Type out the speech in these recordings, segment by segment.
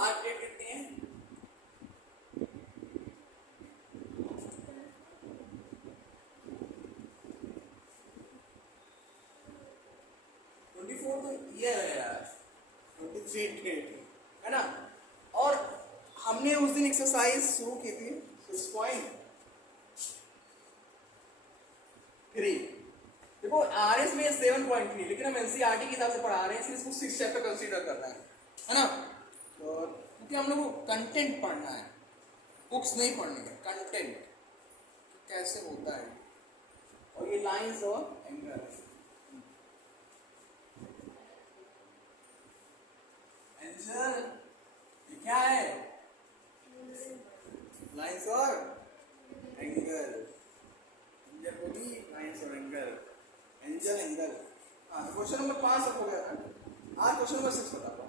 Arc rate कितनी है? 24 तो ये है यार, 23 है ना। और हमने उस दिन एक्सरसाइज शुरू की थी 6.3। देखो आरएस में 7.3, लेकिन हम एनसीईआरटी के हिसाब से पढ़ा रहे हैं इसलिए इसको 6 चैप्टर कंसीडर करना है ना। तो क्योंकि हम लोग को कंटेंट पढ़ना है, बुक्स नहीं पढ़नी है, कंटेंट कैसे होता है। और ये लाइंस और एंगल, एंगल ये क्या है? लाइंस और एंगल, लाइंस और एंगल, एंगल। हाँ, क्वेश्चन नंबर 5 हो गया था। आज क्वेश्चन नंबर 6 बताता हूँ।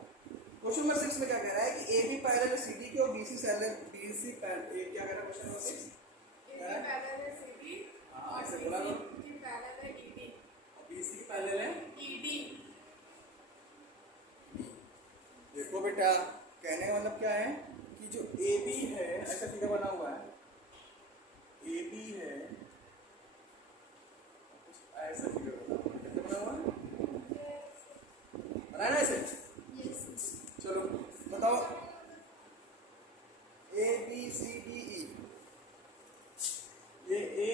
क्वेश्चन नंबर 6 में क्या कह रहा है कि A B parallel C D के और बी सी पैरेलल क्या कह रहा है क्वेश्चन नंबर 6? पैरेलल है सीडी, हाँ ऐसे बोला तो की पैरेलल है ईडी, और बी सी पैरेलल है ईडी। देखो बेटा, कहने का मतलब क्या है कि जो ए बी है, ऐसा फिगर बना हुआ है, ए बी है, ऐसा फिगर बना हुआ है, कैसे बना हुआ है? बना है ना ऐसे? चलो बताओ, ए बी सी डी ई, ये ए,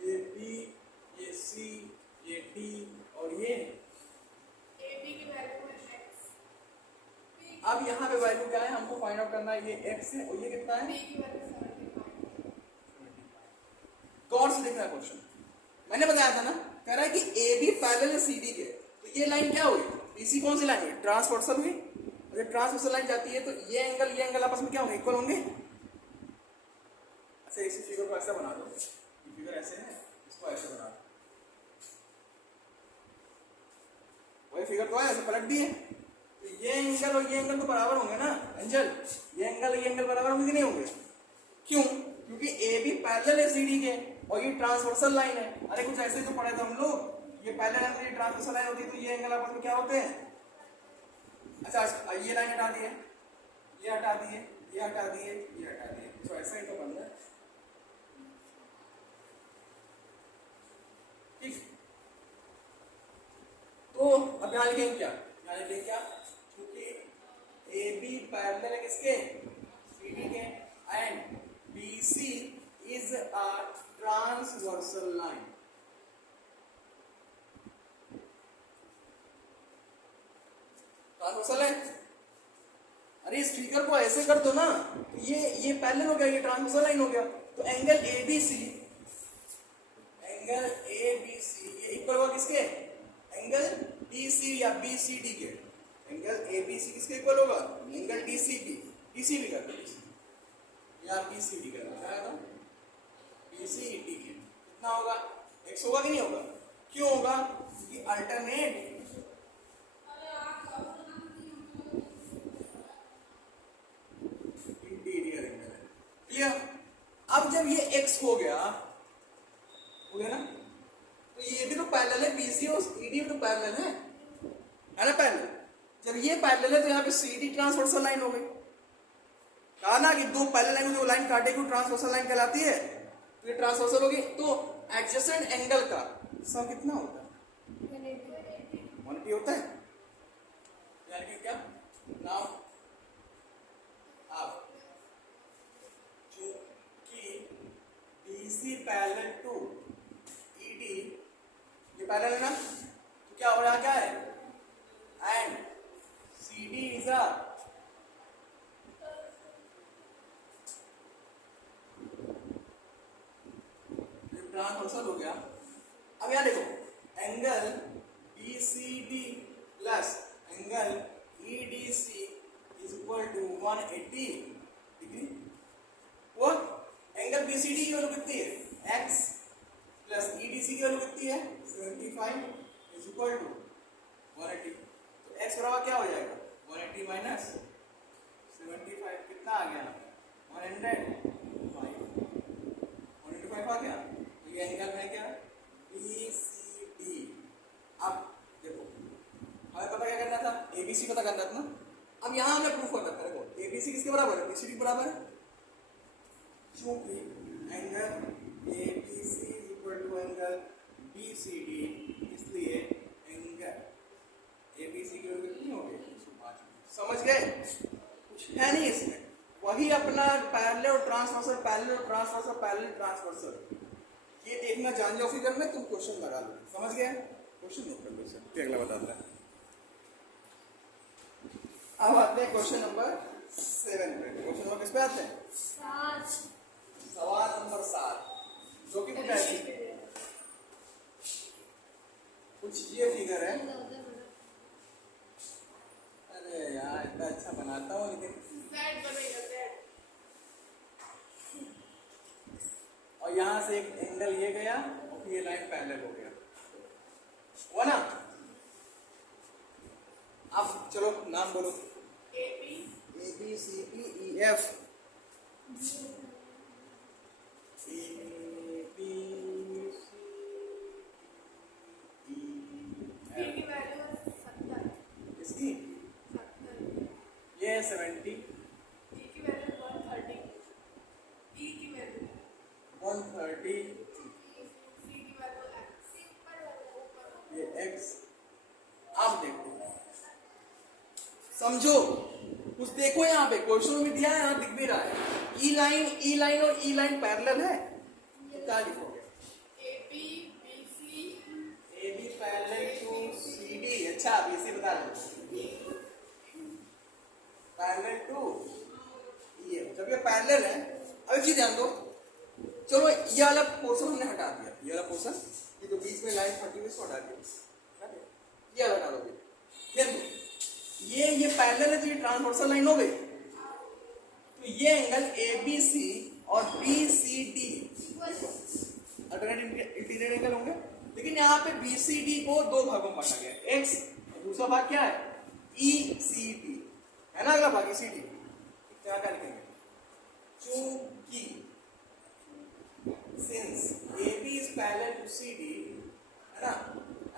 ये बी, ये सी, ये डी और ये एबी की वैल्यू है x, अब यहाँ पे वैल्यू क्या है हमको फाइंड आउट करना है। ये x है और ये कितना है? बी की वैल्यू 75। गौर से देखना है क्वेश्चन, मैंने बताया था ना, कह रहा है कि ए बी पैरेलल है सी डी के, तो ये लाइन क्या हुई? बीसी कौन सी लाइन हुई? ट्रांसवर्सल हुई। और जब ट्रांसवर्सल लाइन जाती है तो ये एंगल आपस में क्या होंगे? इक्वल होंगे। अच्छा इसी फिगर को ऐसा बना दो, ये फिगर ऐसे है, इसको ऐसे बना दो, वही फिगर तो है, ऐसे पलट दिए, तो ये एंगल और ये एंगल तो बराबर होंगे ना एंजल, ये एंगल बराबर होंगे कि नहीं होंगे? क्यों? क्योंकि ए बी पैरेलल है सी डी के और ये ट्रांसवर्सल लाइन है। अरे कुछ ऐसे तो पढ़े थे हम लोग, ये पैरेलल लाइन, ये ट्रांसवर्सल लाइन होती है, तो ये एंगल आपस में क्या होते हैं? अच्छा ये लाइन हटा दिए, ये हटा दिए, ये हटा दिए, ये हटा दिए, तो ऐसा ही तो बन रहा है। ठीक, तो अब यहाँ लिखेंगे क्या? यहाँ लिखेंगे क्या? क्योंकि ए बी पैरेलल है किसके? सी डी के, and B C is a transversal line. Transversal है। अरे इस फिगर को ऐसे कर दो ना, तो ये पैरेलल हो गया, ये ट्रांसवर्सल लाइन हो गया, तो angle A B C, angle A B C ये इक्वल होगा किसके? एंगल डी सी या बी सी डी के। एंगल ए बी सी किसके इक्वल होगा? Angle D C B, D C B कर दो या बी सी डी कर दो, क्या है? बी सी डी के कितना होगा? एक्स होगा कि नहीं होगा? क्यों होगा? क्योंकि अल्टरनेट इंटीरियर एंगल है। क्लियर? अब जब ये x हो गया ना, तो ये भी तो पैरेलल है, बीसी और ईडी भी तो पैरेलल है ना? पैरेलल, जब ये पैरेलल है तो यहाँ पे सीडी ट्रांसवर्सल लाइन हो गई। कहा ना कि दो पैरेलल लाइन जो लाइन काटेगी वो ट्रांसवर्सल लाइन कहलाती है, तो ये ट्रांसवर्सल होगी। तो एडजेसेंट एंगल का सम कितना होता है? 180 होता है। यानी कि क्या? नाउ अब चूंकि BC पैरेलल टू ED, ये पैरेलल है ना, तो क्या हो रहा क्या है? And CD is a transversal हो गया। अब यहाँ देखो, angle BCD plus angle EDC is equal to 180 degree. वो एंगल BCD की वैल्यू कितनी है? x प्लस EDC की वैल्यू कितनी है? 75 इज इक्वल टू 180। तो x बराबर क्या हो जाएगा? 180 माइनस 75 कितना आ गया? 105 आ गया। तो ये एंगल है क्या? BCD। अब देखो हमें पता क्या करना था? ABC पता करना था ना, अब यहाँ हमने प्रूफ कर रखा है, देखो एबीसी किसके बराबर है, बीसीडी के बराबर है, क्योंकि angle ABC is equal to angle BCD, इसलिए एंगल एबीसी की वैल्यू कितनी होगी, 105। समझ गए, कुछ है नहीं इसमें, वही अपना पैरेलल और ट्रांसवर्सल, पैरेलल और ट्रांसवर्सल, पैरेलल ट्रांसवर्सल, ये देखना जान जाओ फिगर में, तुम क्वेश्चन लगा लो। समझ गए, क्वेश्चन नोट कर लो, फिर अगला बताता है। अब आते हैं क्वेश्चन नंबर 7 पे। क्वेश्चन नंबर किस पे आते हैं, सवाल नंबर 7, जो कि कुछ ऐसी कुछ ये फिगर है। अरे यार इतना अच्छा बनाता हूँ लेकिन, Z बनेगा Z। और यहाँ से एक एंगल ये गया और फिर ये लाइन पैरेलल हो गया, हुआ ना। अब चलो नाम बोलो, AB A B C D E F, A B C D B E की एफ, वैल्यू है 70। इसकी 70। ये 70, D की वैल्यू 130। E की वैल्यू 130, C की वैल्यू X। ये एक्स। आप देखो, समझो, कुछ देखो यहाँ पे क्वेश्चन में दिया है, यहाँ दिख भी रहा है, ई लाइन और ई लाइन पैरेलल है, तो क्या लिखोगे, AB BC A B parallel to C D. अच्छा बीसी बता दो, पैरेलल टू ये, जब ये पैरेलल है, अब एक चीज ध्यान दो, चलो ये वाला पोर्शन हमने हटा दिया, ये वाला पोर्शन, ये जो बीच में लाइन फटी हुई इसको हटा दिया, ये वाला हटा दोगे, फिर ये पैरेलल है तो ये ट्रांसवर्सल लाइन हो गई, तो ये एंगल एबीसी और बीसीडी अल्टरनेट इंटीरियर एंगल होंगे, लेकिन यहाँ पे बीसीडी को दो भागों में बांटा गया, एक्स और दूसरा भाग क्या है, ईसीडी है ना, अगला भाग ईसीडी, क्या क्या लिखेंगे, चूंकि since AB is parallel to CD, है ना,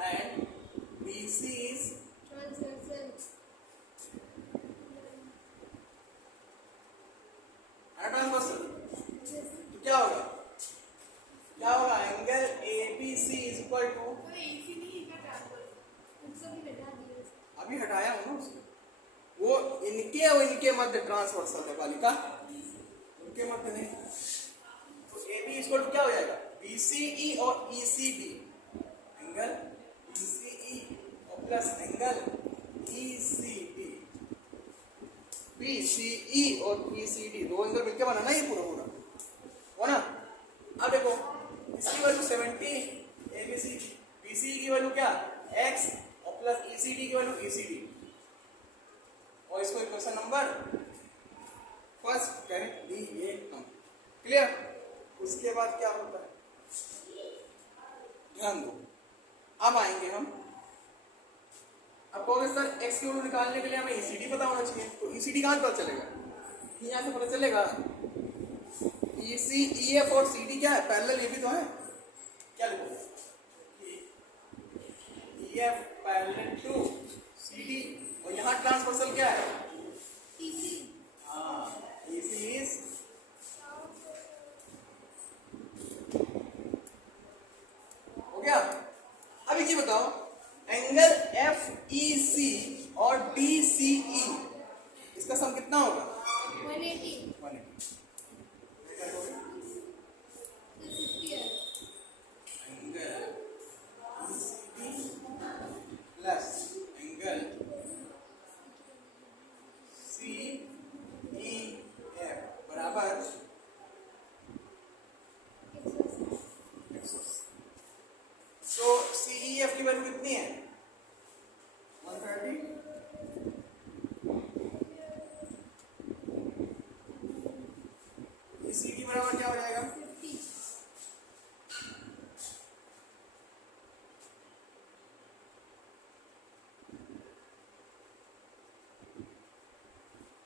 and BC is ट्रांसवर्सल, तो क्या होगा, angle ABC is equal to, तो EC नहीं का ट्रांसफर। अभी हटाया हूँ ना उसको, वो इनके और इनके मध्य ट्रांसवर्सल है बालिका, उनके मध्य नहीं, तो AB is equal to क्या हो जाएगा, BCE और ECD, एंगल BCE और प्लस एंगल ECD, BCE और ECD दो एंगल मिलकर बना ना ये पूरा पूरा, हो ना। अब देखो इसकी वैल्यू 70, ABC, BCE की वैल्यू क्या, X और प्लस ECD की वैल्यू ECD, और इसको इक्वेशन नंबर फर्स्ट करें डी ए हम, क्लियर। उसके बाद क्या होता है, ध्यान दो, अब आएंगे हम, अब कहोगे सर एक्स की वैल्यू निकालने के लिए हमें ईसीडी पता होना चाहिए, तो ईसीडी कहाँ पता चलेगा, यहाँ से पता चलेगा, ईसी ईएफ और सीडी क्या है, पैरेलल, ये भी तो है, क्या लिखोगे, ईएफ पैरेलल टू सीडी, और यहाँ ट्रांसवर्सल क्या है, हाँ ईसी इज, हो गया। अब एक चीज बताओ, एंगल एफ ई सी और डी सी ई, इसका सम कितना होगा, 180। 180। Angle ECD plus angle C E F बराबर 180। तो CEF की वैल्यू कितनी है, 130, ECD बराबर क्या हो जाएगा, 50।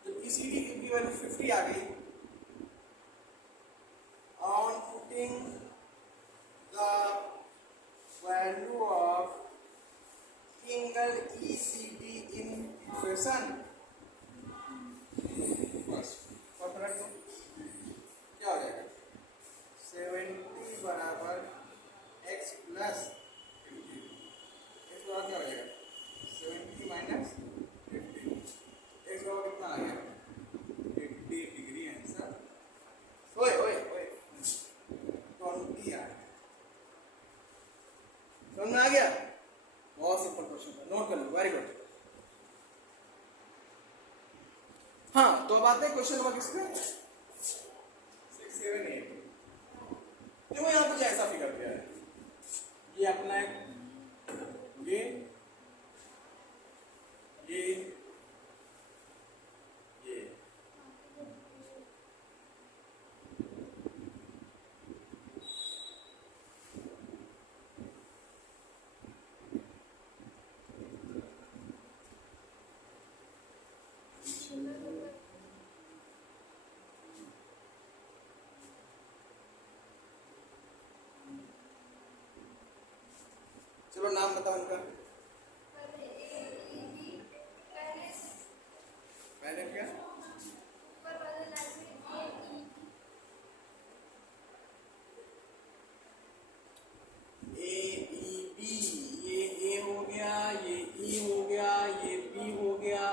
जब ECD की वैल्यू 50 आ गई, on putting the value of angle ECD in equation, हाँ, तो अब आते हैं क्वेश्चन नंबर किस पे? 6, 7, 8। देखो यहाँ पे ऐसा फिगर दिया है, ये अपना एक ये चलो नाम बताओ इनका। मैंने क्या ए ई बी, ये ए हो गया, ये ई हो गया, ये बी हो गया।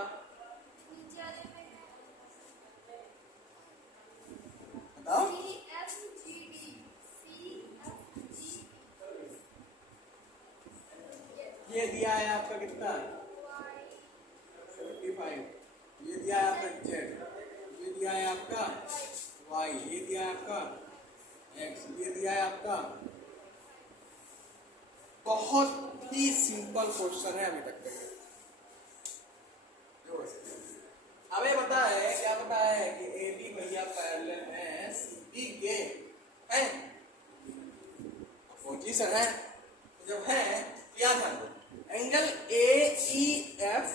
बताओ ये दिया है आपका कितना 75, ये दिया है आपका जेड, ये दिया है आपका वाई, ये दिया है आपका एक्स, ये दिया है आपका। बहुत ही सिंपल क्वेश्चन है अभी तक का। हमें पता है, क्या पता है कि ए बी भैया पैरेलल है सी बी के, है अपोजिशन है। जब है क्या ध्यान दो, एंगल ए ई एफ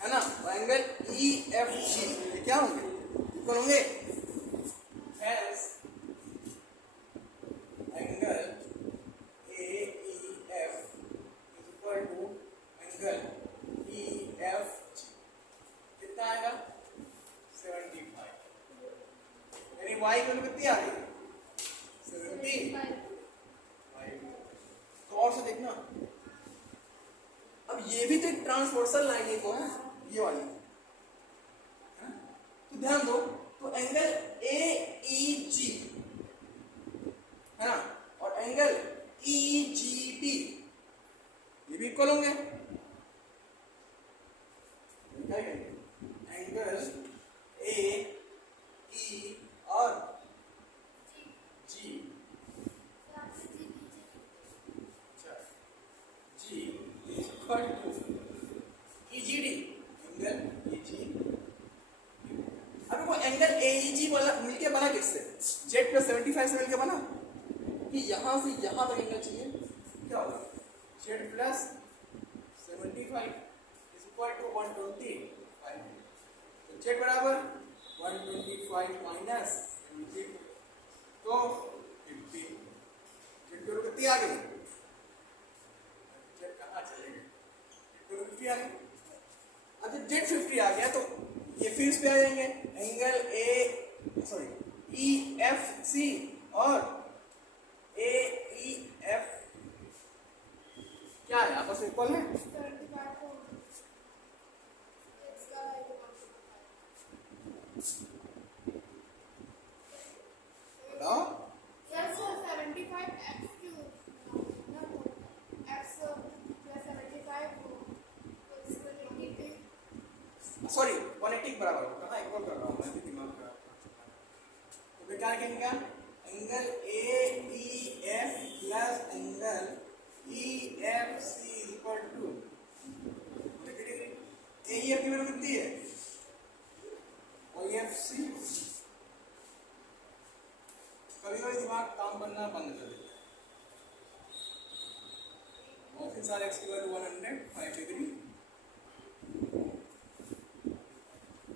है ना, और एंगल ई एफ जी ये क्या होंगे, इक्वल होंगे। Angle A E F equal to angle E F G, कितना आएगा 75, यानी y की वैल्यू कितनी आ गई 75। तो और से देखना, अब ये भी तो एक ट्रांसवर्सल लाइन है को है, ये वाली है? तो ध्यान दो, तो एंगल ए ई जी है ना, और एंगल ई जी बी ये भी इक्वल होंगे। एंगल ए ई और जी, जी equal to EGD, angle easy. अब वो एंगल एईजी वाला मिलके बना किससे, जेड प्लस 75 से मिलके बना, कि यहां से यहां तक एंगल चाहिए, क्या होगा Z plus 75 is equal to 125, तो जेड बराबर 125 माइनस 70, तो 50। जेड की कितनी आ गई, जेड कहाँ चले गए, जेड की 50 आ गई। अच्छा जेड 50 आ गया तो ये फिर इस पे आ जाएंगे, angle A sorry E F C और ए ई एफ क्या है, आपस में इक्वल है। बताओ सॉरी 180 बराबर होगा, कहाँ इक्वल कर रहा हूँ मैं भी, दिमाग खराब कर चुका है। तो फिर क्या लिखेंगे, angle A E F plus angle E F C equal to, A E F की वैल्यू कितनी है और ई एफ सी। कभी कभी दिमाग काम करना बंद कर देता है, और फिर सारे एक्स की वैल्यू 105 डिग्री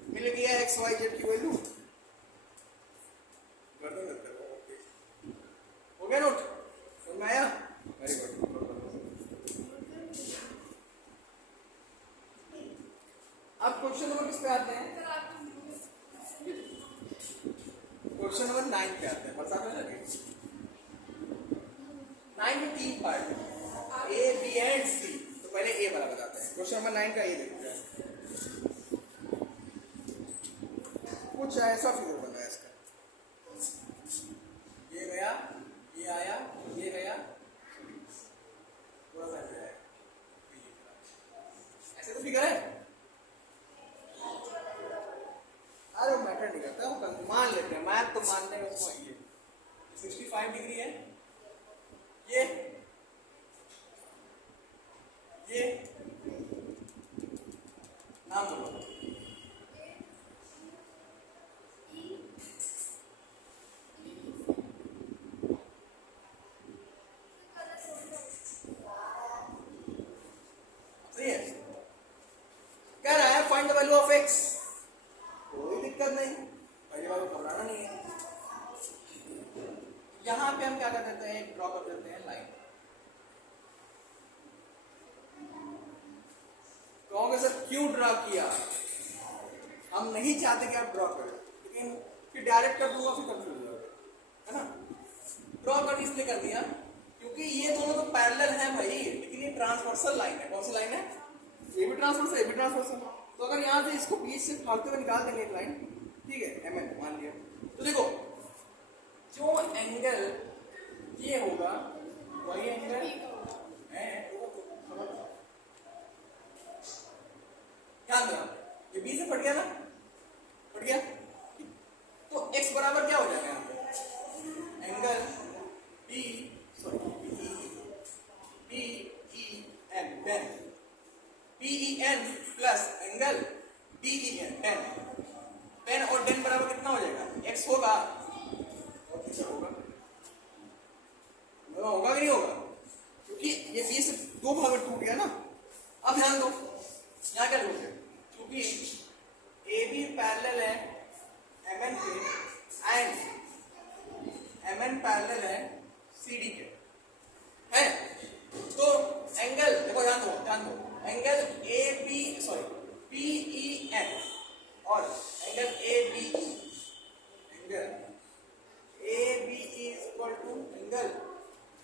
मिल गया, एक्स वाई जेड की वैल्यू गर्दन करते हो गया, नोट समझ में आया, वेरी गुड। अब क्वेश्चन नंबर किस पे आते हैं, क्वेश्चन नंबर 9 पे आते हैं, बस आप लगे 9 में 3 पार्ट है, ए बी एंड सी। तो पहले ए वाला बताते हैं, क्वेश्चन नंबर 9 का ये देखते हैं, कुछ ऐसा फिगर बना है इसका, ये गया, ये आया, ये गया, थोड़ा सा ऐसे आया, ऐसे तो फिगर है। लेते हैं, मैथ तो मानते हैं उसको। ये 65 डिग्री है, ये नाम बोलो। सही है। कह रहा है find the value of x, कोई दिक्कत नहीं, पहली बार को घबराना नहीं है। यहां पे हम क्या कर देते हैं, ड्रॉ कर देते हैं लाइन। कहोगे सर क्यों ड्रॉ किया, हम नहीं चाहते कि आप ड्रॉ करें, लेकिन फिर डायरेक्ट कर दूंगा फिर कंफ्यूज हो जाओगे, है ना। ड्रॉ कर इसलिए कर दिया क्योंकि ये दोनों तो पैरेलल हैं भाई, लेकिन ये ट्रांसवर्सल लाइन है। कौन सी लाइन है, ये भी ट्रांसवर्सल, ये भी ट्रांसवर्सल। तो अगर यहाँ से इसको बीच से फाड़ते हुए निकाल देंगे एक लाइन, ठीक है, एमएन मान लिया। तो देखो जो एंगल ये होगा वही एंगल है, ध्यान देना, ये बी से फट गया ना, फट गया। तो x बराबर क्या हो जाएगा यहाँ पे, angle B N ten, BEN plus angle DEN ten. Ten और टेन बराबर कितना हो जाएगा, x होगा और कितना होगा, होगा कि नहीं होगा, क्योंकि ये बी से दो भाग में टूट गया ना। अब ध्यान दो यहाँ क्या लिखोगे, क्योंकि AB पैरेलल है MN के एंड MN पैरेलल है CD के, है। तो एंगल देखो, ध्यान दो एंगल BEN और angle ABE, angle ABE is equal to angle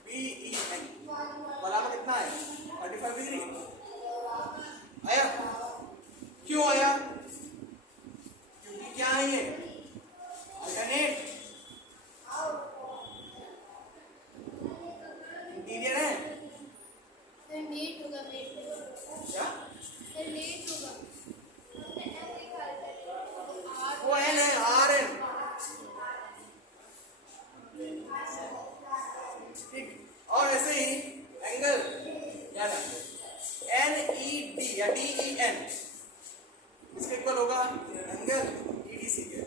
BEN बराबर कितना है, 35 डिग्री। आया, क्यों आया, क्योंकि क्या है ये अल्टरनेट इंटीरियर है। नेट होगा, नेट क्या नेट होगा, वो एन है, आर एन, ठीक। और ऐसे ही एंगल याद रखो NED या DEN इसके इक्वल होगा एंगल EDC के,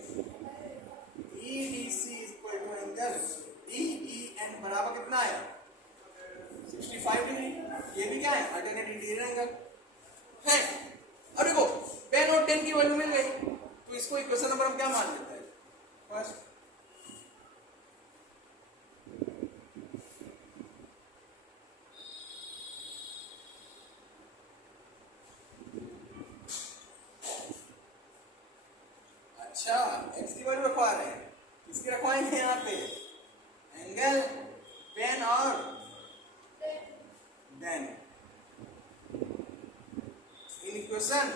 EDC is equal to angle DEN बराबर कितना है, 65 डिग्री। ये भी क्या है, अल्टरनेट इंटीरियर एंगल है। अब देखो पेन और 10 की वैल्यू मिल गई, तो इसको इक्वेशन नंबर हम क्या मान लेते हैं, फर्स्ट अच्छा x की वैल्यू रखवा रहे हैं, किसकी रखवाएंगे यहाँ पे, एंगल पेन और देन इन इक्वेशन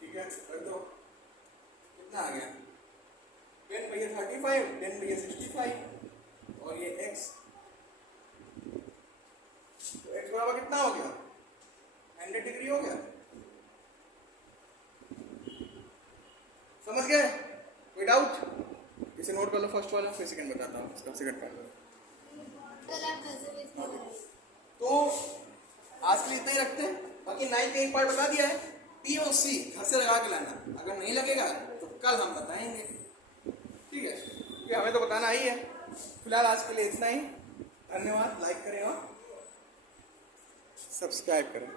ठीक है, कर दो। कितना आ गया, पेन भैया 35, देन भैया 65 और ये x, तो x बराबर कितना हो गया, 100 डिग्री हो गया। समझ गए, कोई डाउट, इसे नोट कर लो फर्स्ट वाला, फिर सेकंड बताता हूँ, इसका सेकंड पार्ट। तो आज के लिए इतना ही रखते हैं, बाकी 9 का एक पार्ट बता दिया है, P और C घर से लगा के लाना, अगर नहीं लगेगा तो कल हम बताएंगे, ठीक है, क्योंकि हमें तो बताना ही है। फिलहाल आज के लिए इतना ही, धन्यवाद, लाइक करें और सब्सक्राइब करें।